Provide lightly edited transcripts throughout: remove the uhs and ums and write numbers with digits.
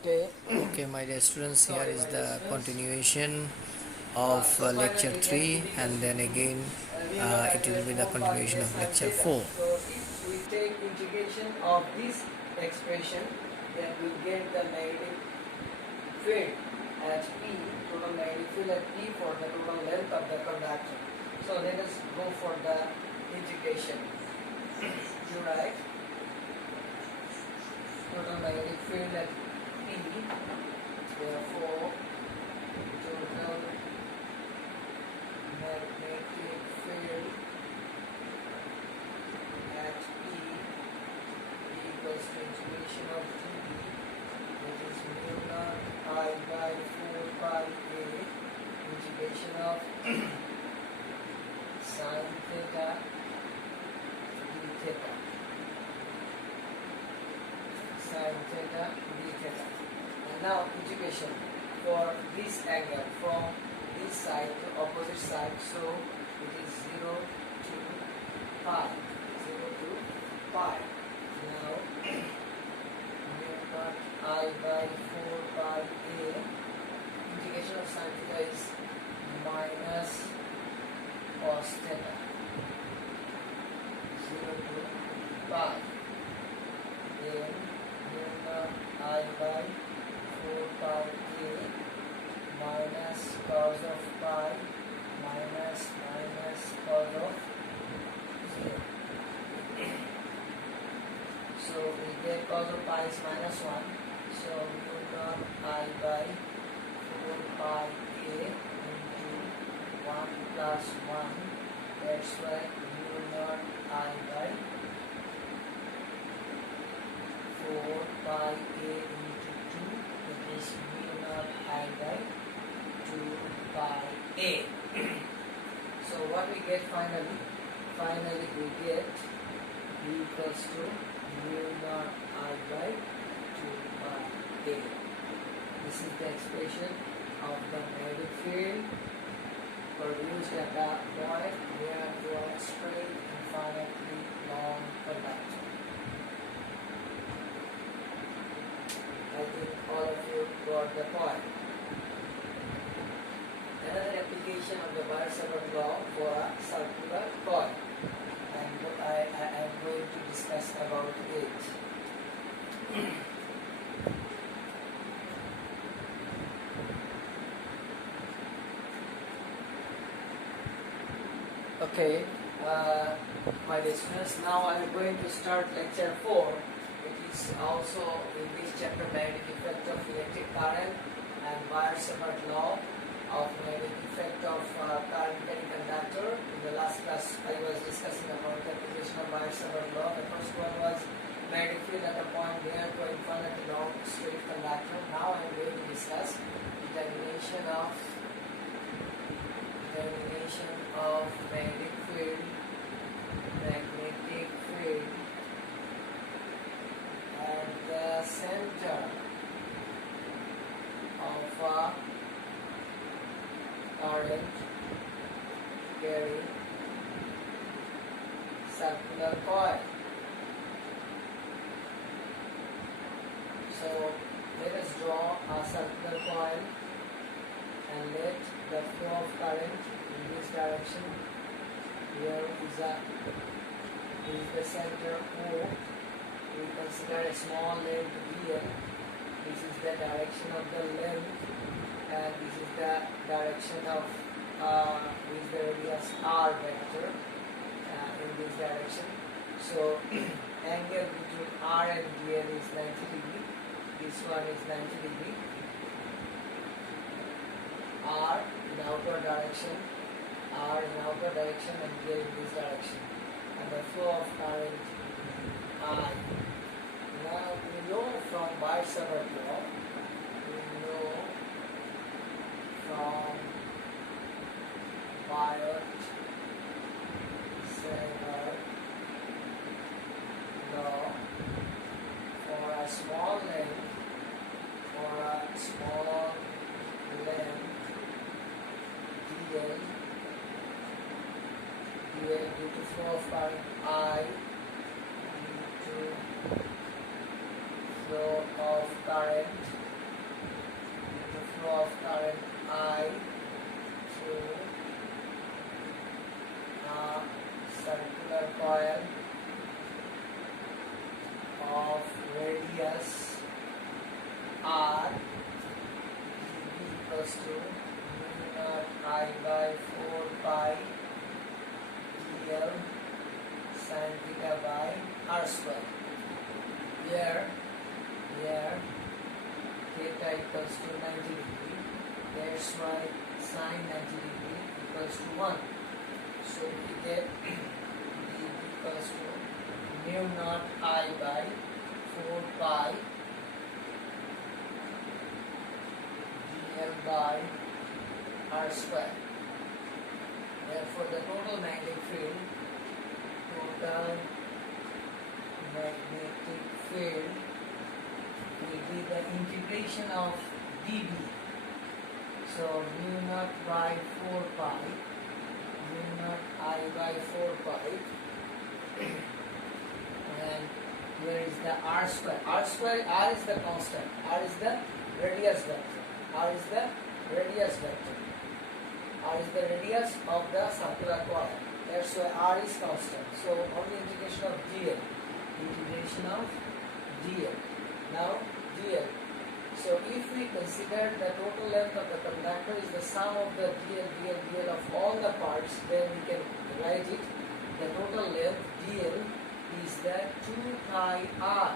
Okay, my dear students, here is the continuation of lecture 3, and then again it will be the continuation of lecture 4. So if we take integration of this expression, then we get the magnetic field at P, total magnetic field at P for the total length of the conductor. So let us go for the integration. You write total magnetic field at P, therefore total magnetic field at P equals to integration of dV, that is mu naught I by 4 pi a, integration of sin theta d theta, sin theta d theta. And now integration for this angle from this side to opposite side, so it is 0 to pi, 0 to pi. Now mu naught I by 4 pi a, integration of sin theta is minus cos theta, 0 to pi, then mu naught I by 4 pi a minus cos of pi minus cos of 0. So we get cos of pi is minus 1. So mu naught I by 4 pi a into 1 plus 1. That's why mu naught I by 4 pi a into 2. That is mu naught I by 2 pi a. So what we get finally? Finally we get B equals to mu naught I by 2 pi a. This is the expression of the magnetic field produced at the point near to a straight infinitely long conductor. I think all of you got the point. Another application of the Biot-Savart law for a circular coil, and I am going to discuss about it. Okay, my dear students, now I am going to start lecture 4. It is also in this chapter magnetic effect of electric current and Biot-Savart law of magnetic effect of current carrying conductor. In the last class I was discussing about the application of Biot-Savart law. The first one was magnetic field at a point near to an infinitely long straight conductor. Now I am going to discuss determination of magnetic field at the center of a current carrying circular coil. So let us draw a circular coil and let the flow of current in this direction. Here is the center O. We consider a small length dl. This is the direction of the length, and this is the direction of with the radius r vector in this direction. So angle between r and dl is 90 degree. This one is 90 degree. R in outward direction, and dl in this direction, and the flow of current I. Now we know from Biot-Savart law, for a small length dl due to flow of current I due to flow of current flow of current I through a circular coil of radius r equals to mu naught I by 4 pi dl sin theta by r square. Here theta equals to 90 degree. That's why sin 90 degree equals to 1. So we get d equals to mu naught I by 4 pi dl by r square. Therefore, the total magnetic field will be the integration of dB. So mu naught by 4 pi, mu naught I by 4 pi, and here is the r square. R is the constant. R is the radius vector. R is the radius of the circular coil. That's why R is constant. So only integration of dl. Now dl. So if we consider the total length of the conductor is the sum of the dl of all the parts, then we can write it. The total length dl is the 2 pi r.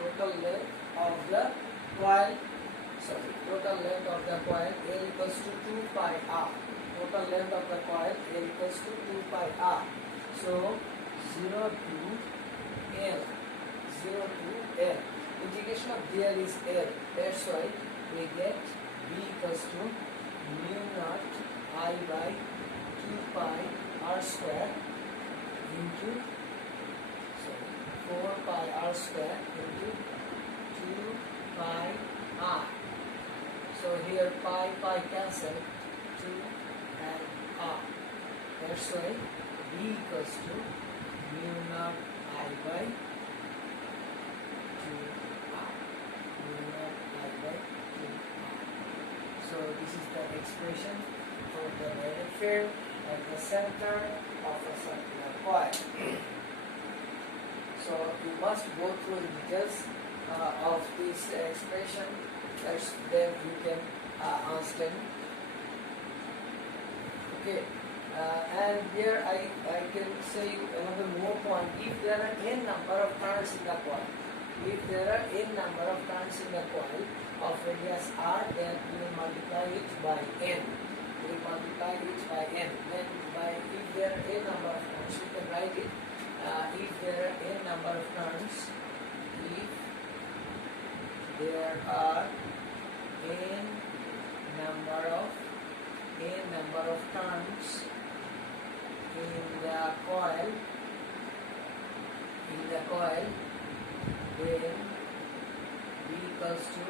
Total length of the coil L equals to 2 pi r. Total length of the coil L equals to 2 pi r. So 0 to L. Integration of dl is L. That's why we get B equals to mu naught I by 2 pi r square into 4 pi r square into 2 pi r. So here pi cancel, 2 and r. That's why B equals to mu naught I by 2 r. Mu naught I by 2 r. So this is the expression for the magnetic field at the center of a circular coil. So you must go through the details of this expression. Then you can understand. Okay, and here I can say another more point. If there are n number of turns in the coil, of radius r, then we will multiply it by n. Then if there are n number of turns, you can write it. If there are n number of turns, n number of turns in the coil, then B equals to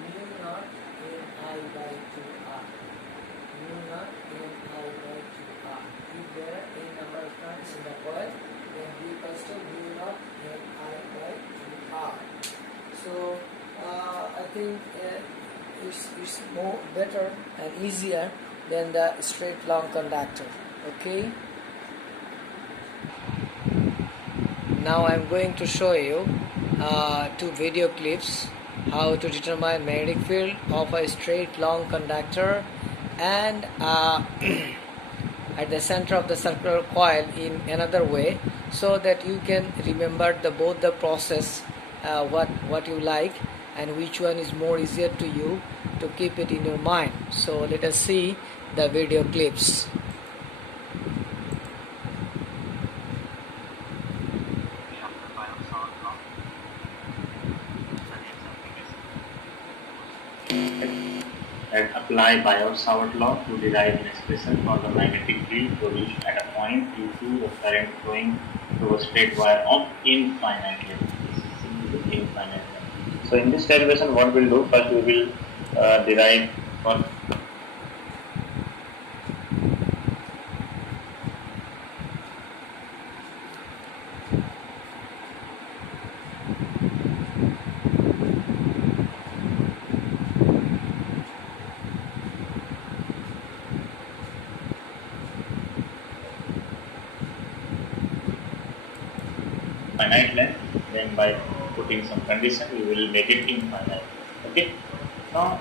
mu naught n I by 2r. If there are n number of turns in the coil, then B equals to mu naught n I by 2r. So I think it's more better and easier than the straight long conductor. Okay. Now I'm going to show you 2 video clips how to determine magnetic field of a straight long conductor and at the center of the circular coil in another way, so that you can remember both the process, what you like and which one is more easier to you to keep it in your mind. So let us see the video clips. And apply Biot-Savart law to derive an expression for the magnetic field produced at a point due to the current flowing through a straight wire of infinite length. This is simply infinite length. So in this derivation, what we'll do, first we will derive for finite length, then by putting some condition we will make it infinite. Okay. Now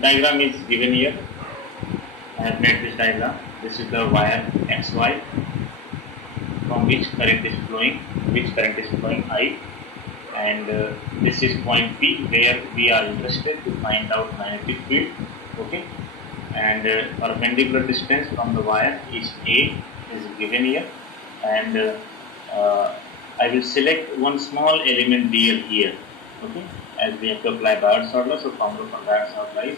diagram is given here. I have made this diagram. This is the wire XY from which current is flowing, I, and this is point P where we are interested to find out magnetic field. Okay, and perpendicular distance from the wire is A, is given here, and I will select one small element dl here. Okay, as we have to apply Biot-Savart law, so formula for Biot-Savart law is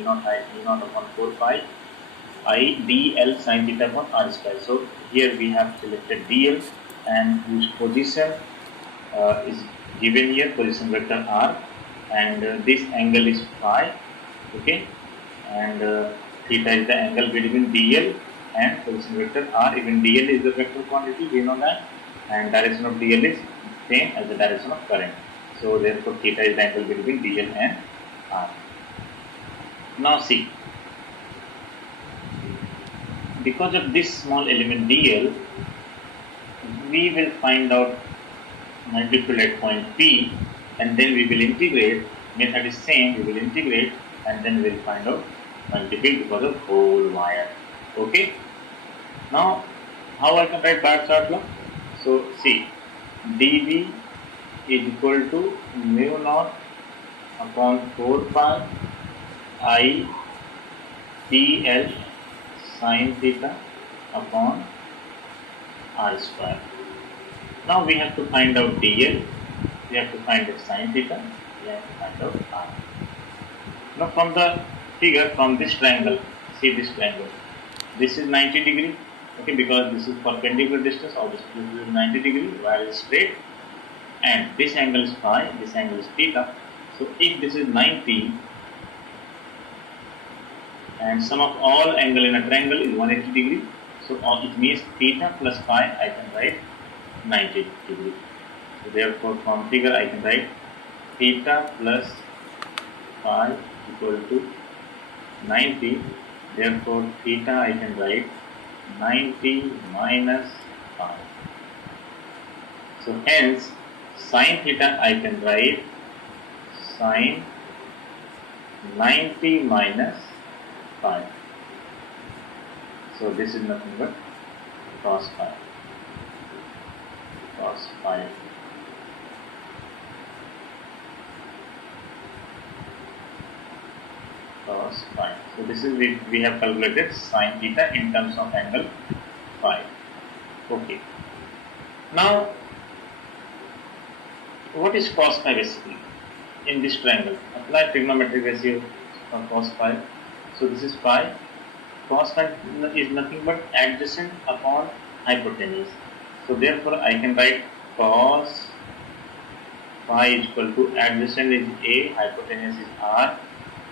E0 upon 4 pi I dl sin theta upon r square. So here we have selected dl, and whose position is given here, position vector r, and this angle is phi. Okay, and theta is the angle between dl and position vector r. Even dl is the vector quantity, we know that, and direction of dl is same as the direction of current. So therefore theta is the angle between dl and r. Now see, because of this small element dl, we will find out magnetic field at point P, and then we will integrate. Method is same, we will integrate, and then we will find out magnetic field because of whole wire. Okay. Now how I can write Biot-Savart law? So see, dV is equal to mu naught upon 4 pi I PL sin theta upon r square. Now we have to find out dl, we have to find out sin theta, we have to find out r. Now from the figure, from this triangle, see this triangle, this is 90 degree, okay, because this is perpendicular distance, obviously this is 90 degree while straight, and this angle is phi, this angle is theta. So if this is 90, and sum of all angle in a triangle is 180 degree, so it means theta plus phi I can write 90 degree. So therefore from figure I can write theta plus phi equal to 90. Therefore theta I can write 90 minus phi. So hence sin theta I can write sin 90 minus phi. So this is nothing but cos phi. Cos phi. Cos phi. So this is we have calculated sin theta in terms of angle phi. Okay. Now what is cos phi basically? In this triangle, apply trigonometric ratio for cos phi. So this is phi. Cos phi is nothing but adjacent upon hypotenuse. So therefore I can write cos phi is equal to adjacent is A, hypotenuse is R.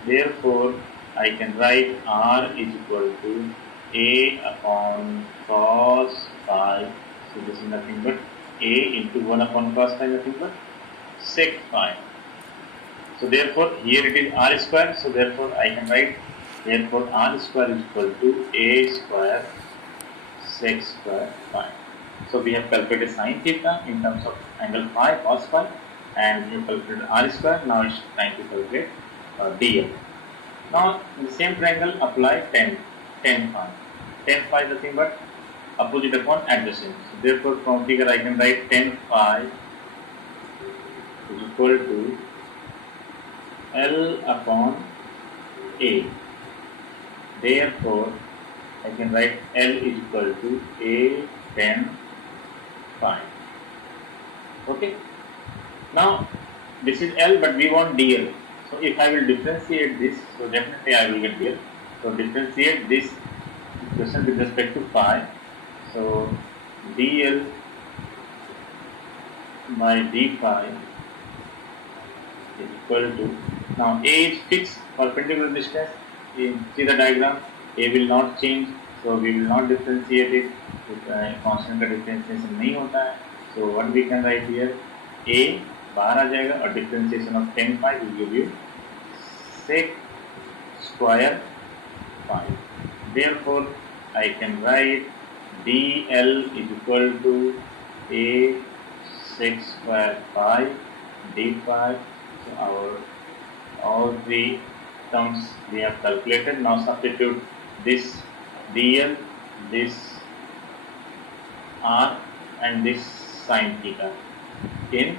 Therefore I can write R is equal to A upon cos phi. So this is nothing but A into 1 upon cos phi, nothing but sec phi. So therefore here it is R square. So therefore I can write, therefore R square is equal to A square sec square phi. So we have calculated sin theta in terms of angle phi, cos phi, and we have calculated R square. Now it's time to calculate dl. Now in the same triangle apply tan phi. Tan phi is nothing but opposite upon adjacent. So therefore from figure I can write tan phi is equal to L upon A. Therefore I can write L is equal to A tan phi. Okay. Now this is L, but we want dl. So if I will differentiate this, so definitely I will get dl. So differentiate this equation with respect to phi. So dl by d phi is equal to, now A is fixed, perpendicular distance. See the diagram, A will not change, so we will not differentiate it. Constant का differentiation नहीं होता है. So what we can write here, A बाहर आ जाएगा और differentiation of tan phi will give you sec square phi. Therefore I can write dl is equal to A sec square phi d phi. So our all three terms we have calculated. Now substitute this dl, this r, and this sin theta in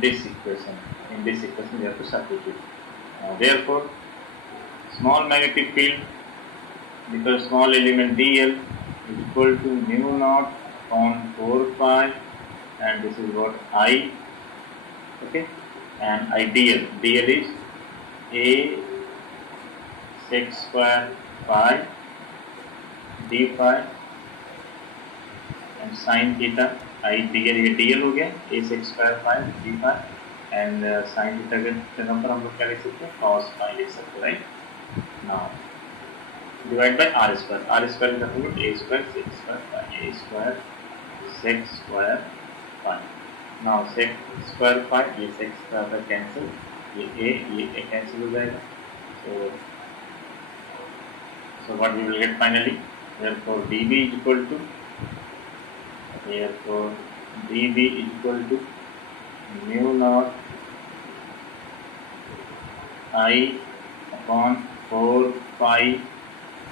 this equation. In this equation we have to substitute. Therefore, small magnetic field, because small element dl is equal to mu naught upon 4 pi, and this is what I, okay, and ideal is a sec square phi d phi and sin theta. ideal ये dl हो गया, a sec square phi d phi, and sin theta के जगह पर हम लोग क्या लिख सकते हैं, cos phi लिख सकते हैं, right? Now divide by r square. r square is nothing but a square sec square phi, a square sec square phi. Now sec square phi, ये sec square phi cancel, ये a cancel हो जाएगा. So what we will get finally? Therefore dB is equal to mu naught I upon 4 pi,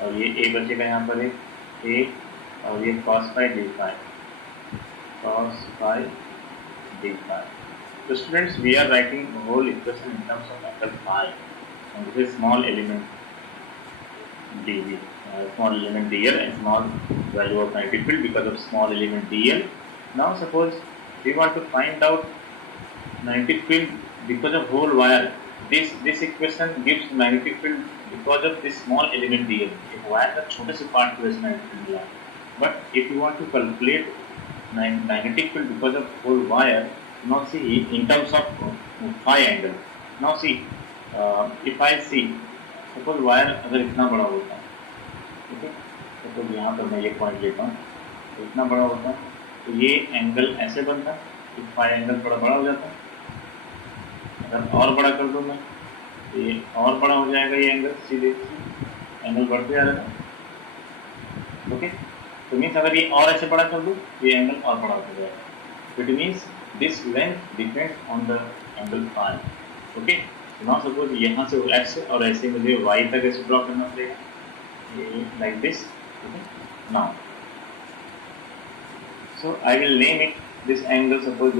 और ये a बचेगा यहाँ पर एक a, और ये cos phi d phi, cos phi d phi. So students, we are writing the whole equation in terms of angle phi, and this is small element dB, small element dl, and small value of magnetic field because of small element dl. Now suppose we want to find out magnetic field because of whole wire. This equation gives magnetic field because of this small element dl. एक wire का छोटे से part को इसमें magnetic field मिला. But if you want to calculate magnetic field because of whole wire, now see in terms of phi angle. Now see, if I see, suppose wire अगर इतना बड़ा होता है, ठीक है, तो यहाँ पर मैं ये पॉइंट लेता हूँ, तो इतना बड़ा होता है, तो ये एंगल ऐसे बनता, तो फाई एंगल थोड़ा बड़ा हो जाता. अगर और बड़ा कर दूँ मैं, तो ये और बड़ा हो जाएगा, ये एंगल सीधे एंगल बढ़ते जा रहा है. ओके, तो मीन्स अगर ये और ऐसे बड़ा कर दूँ, ये एंगल और बड़ा हो जाएगा. It means this length depends on the angle phi. Okay, now suppose यहाँ से एक्स और ऐसे मुझे वाई तक ऐसे ड्रॉ करना पड़ेगा, like this. Okay. Now, so I will name it this angle. Suppose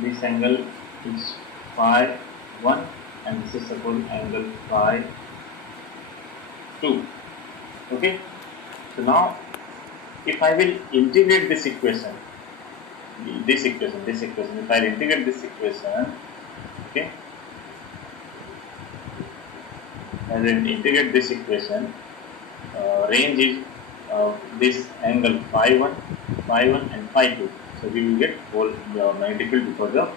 this angle is phi 1, and this is suppose angle phi 2. Okay. So now, if I will integrate this equation, if I integrate this equation, okay, as I integrate this equation, range is this angle phi 1 and phi 2. So we will get whole magnetic field because of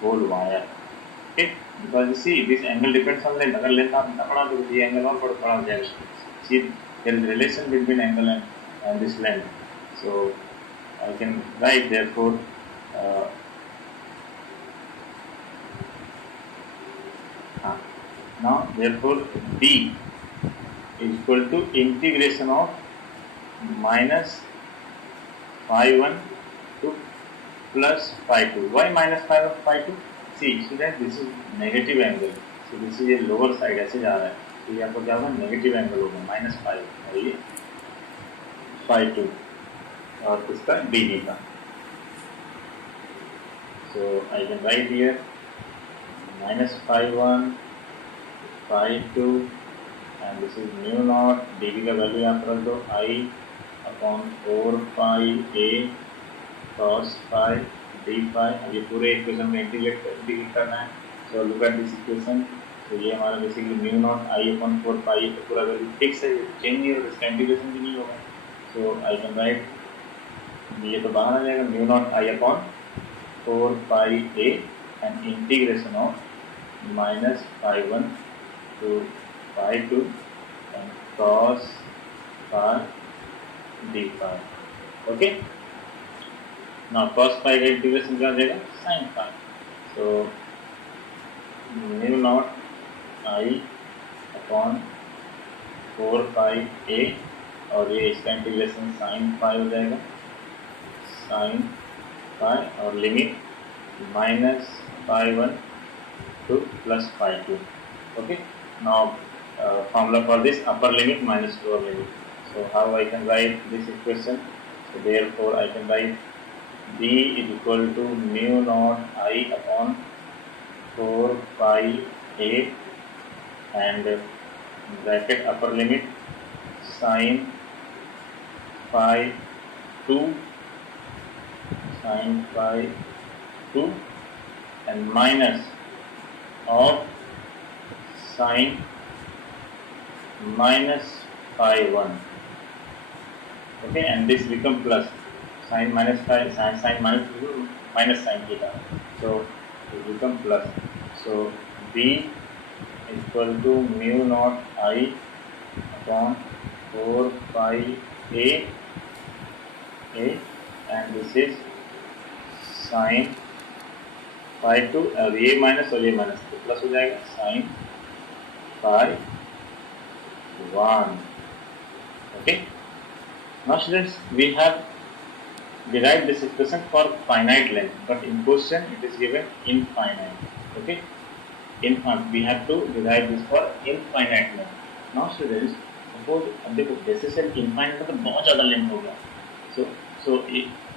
whole wire. Okay, because you see this angle depends on length. अगर length आप इतना बड़ा तो ये angle और बड़ा हो जाएगा. See, there is relation between angle and this length. So I can write therefore now therefore D is equal to integration of minus phi 1 to plus phi 2. Why minus phi 1 phi 2? See, student, this is negative angle. So this is a lower side ऐसे जा रहा है. तो यहाँ पर क्या होगा, negative angle होगा minus phi 1 और ये phi 2 और इसका dB का. So I can write here minus phi 1 phi 2, and this is mu naught dB का वैल्यू यहाँ पर रख दो I upon 4 pi a cos phi d phi. अब ये पूरे इक्वेशन में इंटीग्रेट करना है. So look at this equation. तो ये हमारा basically mu naught I upon 4 pi का पूरा वैल्यू फिक्स है, चेंज नहीं होगा, इसका इंटीग्रेशन भी नहीं होगा. सो आई कैन राइट, ये तो बाहर आ जाएगा, mu naught I upon 4 pi a and integration of minus phi 1 to phi 2 and cos phi d phi. Okay. Now cos phi का इंटीग्रेशन क्या आ जाएगा, sin phi. So mu naught I upon 4 pi a और ये इसका integration sin phi हो जाएगा, sin phi or limit minus phi 1 to plus phi 2. Okay. Now formula for this upper limit minus lower limit. So how I can write this equation? So therefore I can write B is equal to mu naught I upon 4 pi A and bracket upper limit sin phi 2 and minus of sin minus phi 1. Okay, and this become plus sin minus phi, sin minus sin theta. So it become plus. So B equal to mu naught I upon 4 pi A and this is sin phi 2 और ये minus तो plus हो जाएगा sin phi 1. Okay. Now students, we have derived this expression for finite length, but in question it is given infinite. Okay. We have to derive this for infinite length. Now students, suppose अब देखो जैसे से infinite मतलब बहुत ज़्यादा length हो गया. So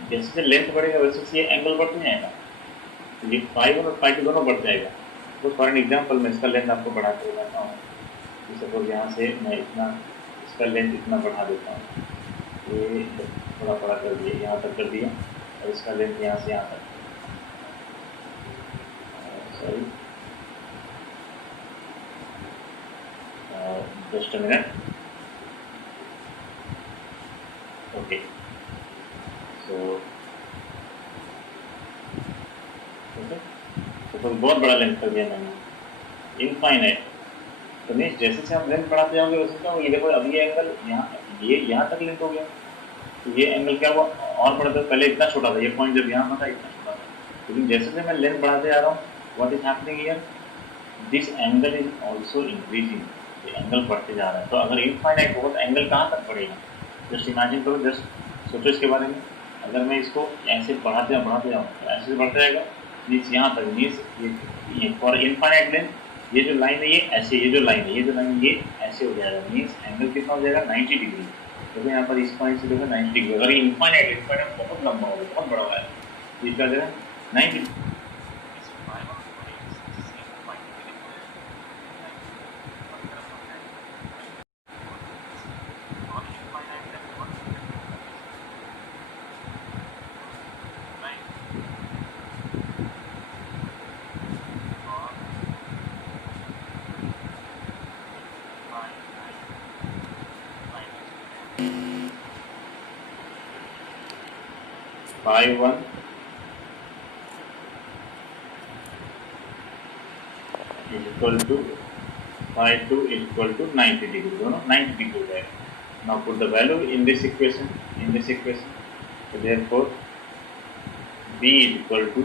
जैसे से लेंथ बढ़ेगा वैसे से ये एंगल बढ़ते जाएगा. तो ये phi 1 और phi 2 दोनों बढ़ जाएगा. तो फॉर एन एग्जाम्पल मैं इसका लेंथ आपको बढ़ा के बताता हूँ. सपोज यहाँ से मैं इसका लेंथ इतना बढ़ा देता हूँ. ये थोड़ा बड़ा कर दिया, यहाँ तक कर दिया और इसका लेंथ यहाँ से यहाँ तक. Sorry, just a minute. Okay, so बहुत बड़ा लेंथ कर दिया मैंने इनफाइनाइट. तो मीन्स जैसे से आप लेंथ बढ़ाते जाओगे वैसे क्या होगा. ये देखो अब ये एंगल यहाँ तक लेंथ हो गया. तो ये एंगल क्या हुआ और बढ़ता. पहले इतना छोटा था, ये पॉइंट जब यहाँ था इतना छोटा था. लेकिन जैसे से मैं लेंथ बढ़ाते जा रहा हूँ, what is happening here, this angle is also increasing. ये एंगल बढ़ते जा रहा है. तो अगर इनफाइनाइट होगा तो एंगल कहाँ तक बढ़ेगा. जस्ट इमेजिन करो, जस्ट सोचो इसके बारे में. अगर मैं इसको ऐसे बढ़ाते जाऊँ तो ऐसे बढ़ता जाएगा मीन्स यहाँ तक. मीन्स ये फॉर इनफाइनाइट लेंथ ये जो लाइन है ये ऐसे, ये जो लाइन है ये ऐसे हो जाएगा. मीन्स एंगल कितना हो जाएगा 90 डिग्री. देखो यहाँ पर इस पॉइंट से देखो 90 डिग्री. अगर इनफाइनाइट बहुत लंबा होगा, बहुत बड़ा है, इस का देगा 90. phi 1 is equal to phi 2 is equal to 90 degree. दोनों 90 degree हो जाएगा. Now put the value in this equation. So therefore B is equal to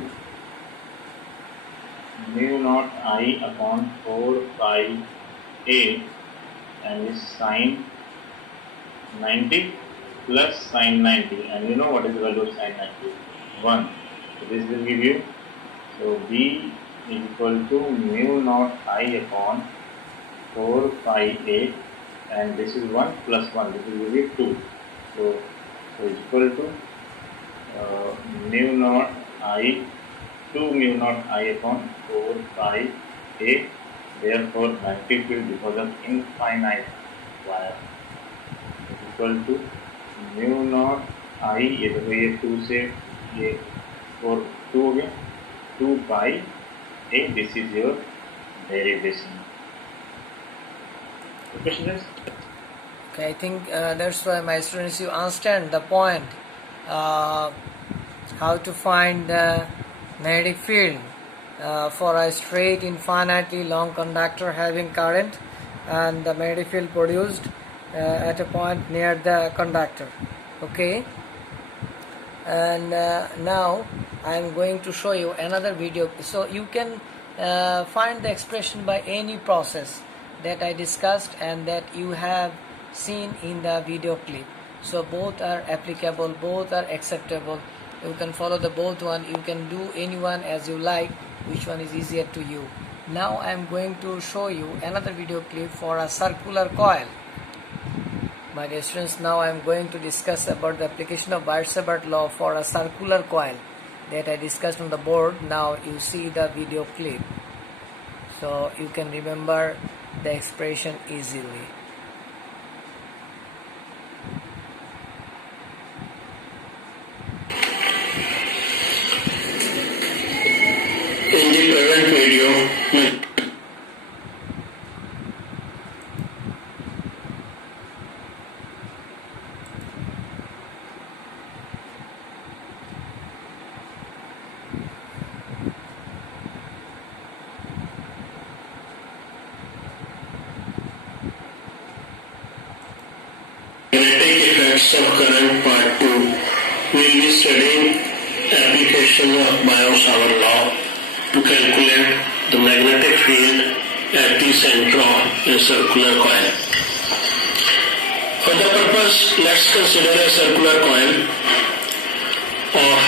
mu naught I upon 4 pi A and is sin 90 plus sin 90, and you know what is the value of sin 90? 1. So this will give you, so B is equal to mu naught I upon 4 pi A, and this is 1 plus 1, this will give you 2. So it's equal to mu naught I, 2 mu naught I upon 4 pi A. Therefore 90 field, because of infinite wire, is equal to mu naught I, ये देखो ये 2 से ये 4 2 हो गया, 2 pi A. This is your derivation. Question is? Okay, I think that's why my students, you understand the point, how to find the magnetic field for a straight infinitely long conductor having current and the magnetic field produced at a point near the conductor. Okay, and now I am going to show you another video, so you can find the expression by any process that I discussed and that you have seen in the video clip. So both are applicable, both are acceptable. You can follow the both one. You can do any one as you like, which one is easier to you. Now I am going to show you another video clip for a circular coil. My dear students, now I am going to discuss about the application of Biot-Savart law for a circular coil that I discussed on the board. Now you see the video clip, so you can remember the expression easily. In the present video, magnetic effects of current part 2, we will be studying application of Biot-Savart law to calculate the magnetic field at the center of a circular coil. For the purpose, let's consider a circular coil of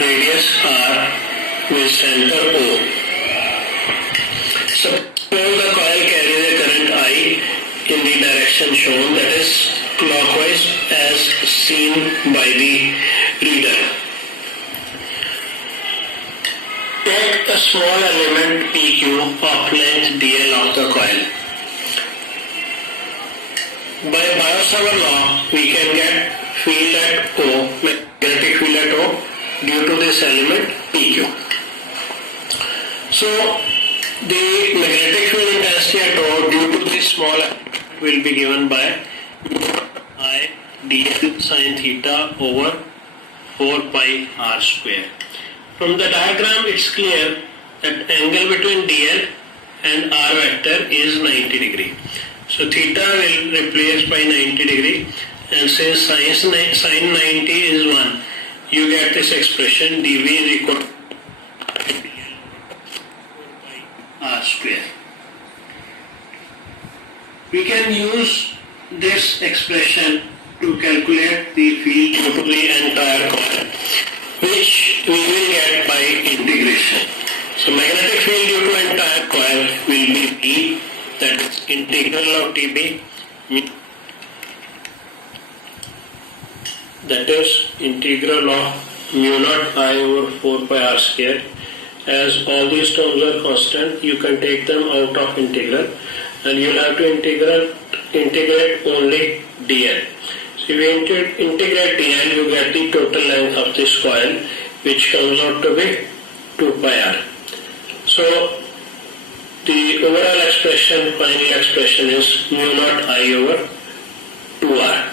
radius r with center O. Suppose the coil carries a current I in the direction shown, that is clockwise as seen by the reader. Take a small element PQ of length dl of the coil. By Biot-Savart law, we can get field at O, magnetic field at O, due to this element PQ. So, the magnetic field intensity at O due to this small element will be given by I dl sin theta over 4 pi r square. From the diagram, it's clear that angle between dl and r vector is 90 degree. So theta will replace by 90 degree, and since sin 90 is 1, you get this expression dv is equal to r square. We can use this expression to calculate the field due to the entire coil, which we will get by integration. So magnetic field due to entire coil will be B, that is integral of dB, that is integral of mu naught I over 4 pi r square. As all these terms are constant, you can take them out of integral, and you will have to integrate only dl. So if you integrate dl, you get the total length of this coil, which comes out to be 2 pi r. So the overall expression, final expression is mu naught I over 2r.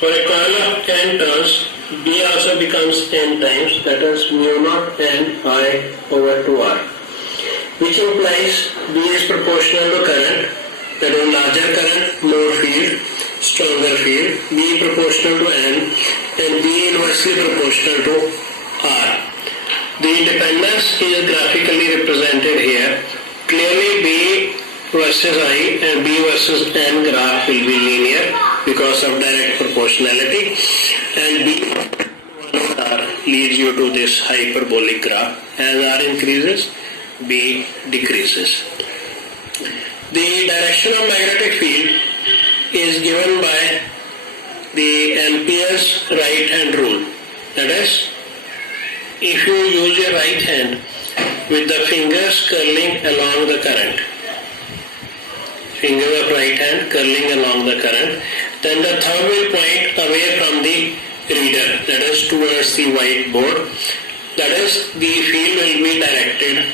For a coil of n turns, B also becomes n times, that is mu naught n I over 2r, which implies B is proportional to current, that is larger current, more field, stronger field, B proportional to n, and B inversely proportional to r. The dependence is graphically represented here. Clearly B versus I and B versus n graph will be linear because of direct proportionality, and B over R leads you to this hyperbolic graph. As R increases, B decreases. The direction of magnetic field is given by the Ampere's right hand rule. That is, if you use your right hand with the fingers curling along the current, finger of right hand curling along the current, then the thumb will point away from the reader, that is towards the whiteboard. That is, the field will be directed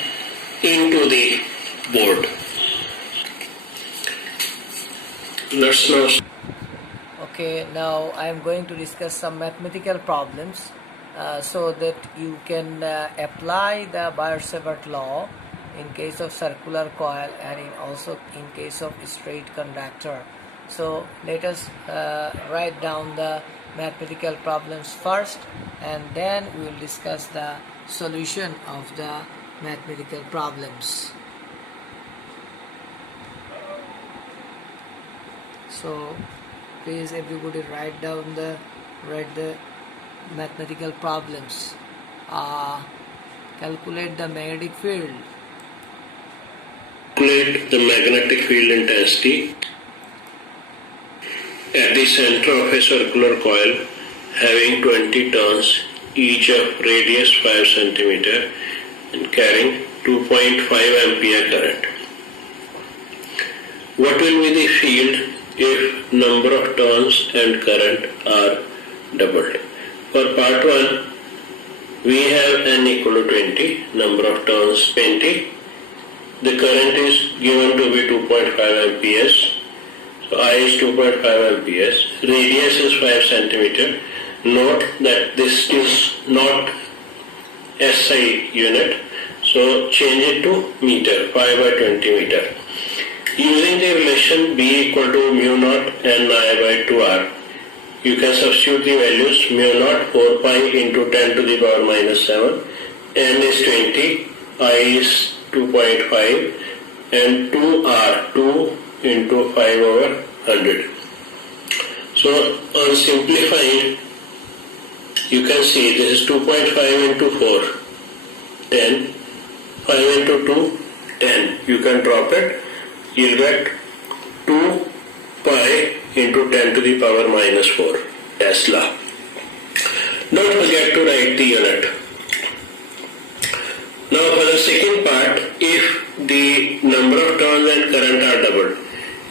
into the board. Let's now. Okay, now I am going to discuss some mathematical problems so that you can apply the Biot-Savart law in case of circular coil and also in case of straight conductor. So let us write down the mathematical problems first, and then we will discuss the solution of the mathematical problems. So please everybody write the mathematical problems. Calculate the magnetic field. Calculate the magnetic field intensity at the center of a circular coil having 20 turns, each of radius 5 cm and carrying 2.5 ampere current. What will be the field if number of turns and current are doubled? For part 1, we have n equal to 20, number of turns 20. The current is given to be 2.5 amperes. So I is 2.5 amperes. Radius is 5 centimeter. Note that this is not SI unit. So change it to meter, 5 by 20 meter. Using the relation B equal to mu naught N I by 2R, you can substitute the values mu naught 4 pi into 10 to the power minus 7, N is 20, I is 2.5 and 2R, 2 into 5 over 100. So on simplifying, you can see this is 2.5 into 4, 10, 5 into 2, 10. You can drop it, you'll get 2 pi into 10 to the power minus 4 Tesla. Don't forget to write the unit. Now for the second part, if the number of turns and current are doubled,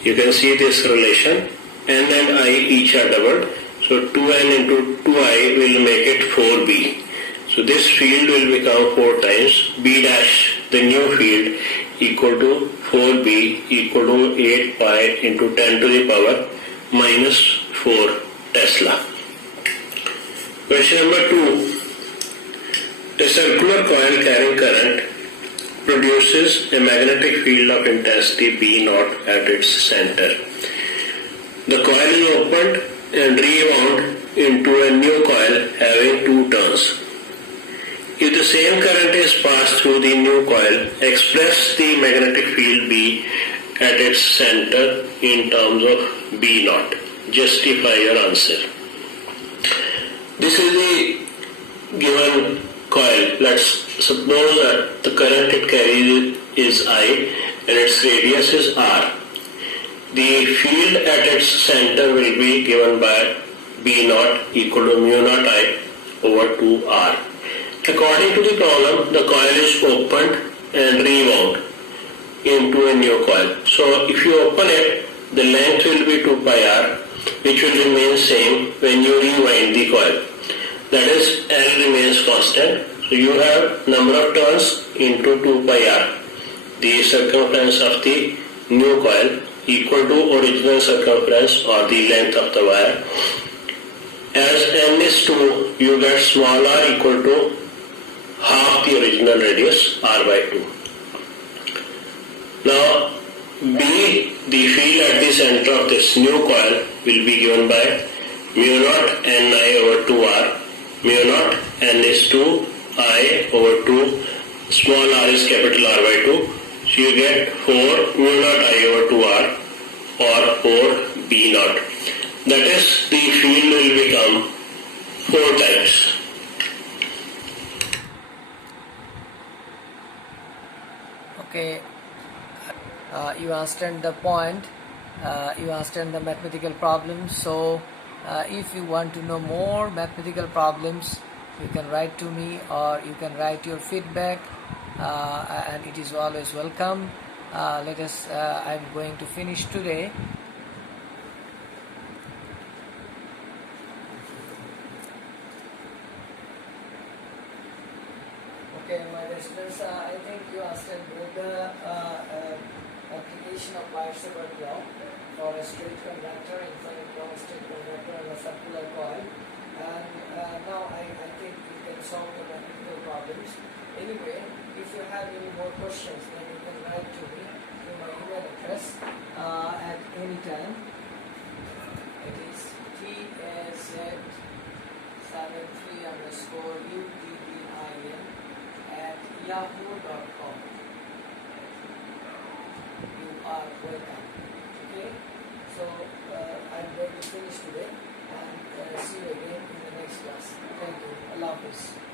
you can see this relation, n and I each are doubled, so 2n into 2i will make it 4b. So this field will become 4 times b dash, the new field, equal to 4b equal to 8 pi into 10 to the power minus 4 Tesla. Question number 2. A circular coil carrying current produces a magnetic field of intensity B naught at its center. The coil is opened and rewound into a new coil having 2 turns. If the same current is passed through the new coil, express the magnetic field B at its center in terms of B naught. Justify your answer. This is the given coil. Let's suppose that the current it carries is I and its radius is R. The field at its center will be given by B naught equal to mu naught I over 2R. According to the problem, the coil is opened and rewound into a new coil. So if you open it, the length will be 2 pi r, which will remain same when you rewind the coil. That is, L remains constant. So you have number of turns into 2 pi r, the circumference of the new coil, equal to original circumference or the length of the wire. As n is 2, you get small r equal to half the original radius, r by 2. Now, B, the field at the center of this new coil, will be given by mu naught Ni over 2r. Mu naught N is 2, I over 2, small r is capital R by 2. So you get 4 mu naught I over 2r or 4 B naught. That is, the field will become 4 times. Okay, you understand the point, you understand the mathematical problems. So if you want to know more mathematical problems, you can write to me or you can write your feedback, and it is always welcome. I'm going to finish today. Okay, my students, I think you understand both the application of Biot-Savart law for a straight conductor, infinite long-straight conductor and a circular coil. And now I think you can solve the mathematical problems. Anyway, if you have any more questions, then you can write to me through my email address at any time. It is TAZ73_UTBIN@yahoo.com. You are welcome. Okay, so I'm going to finish Hafiz.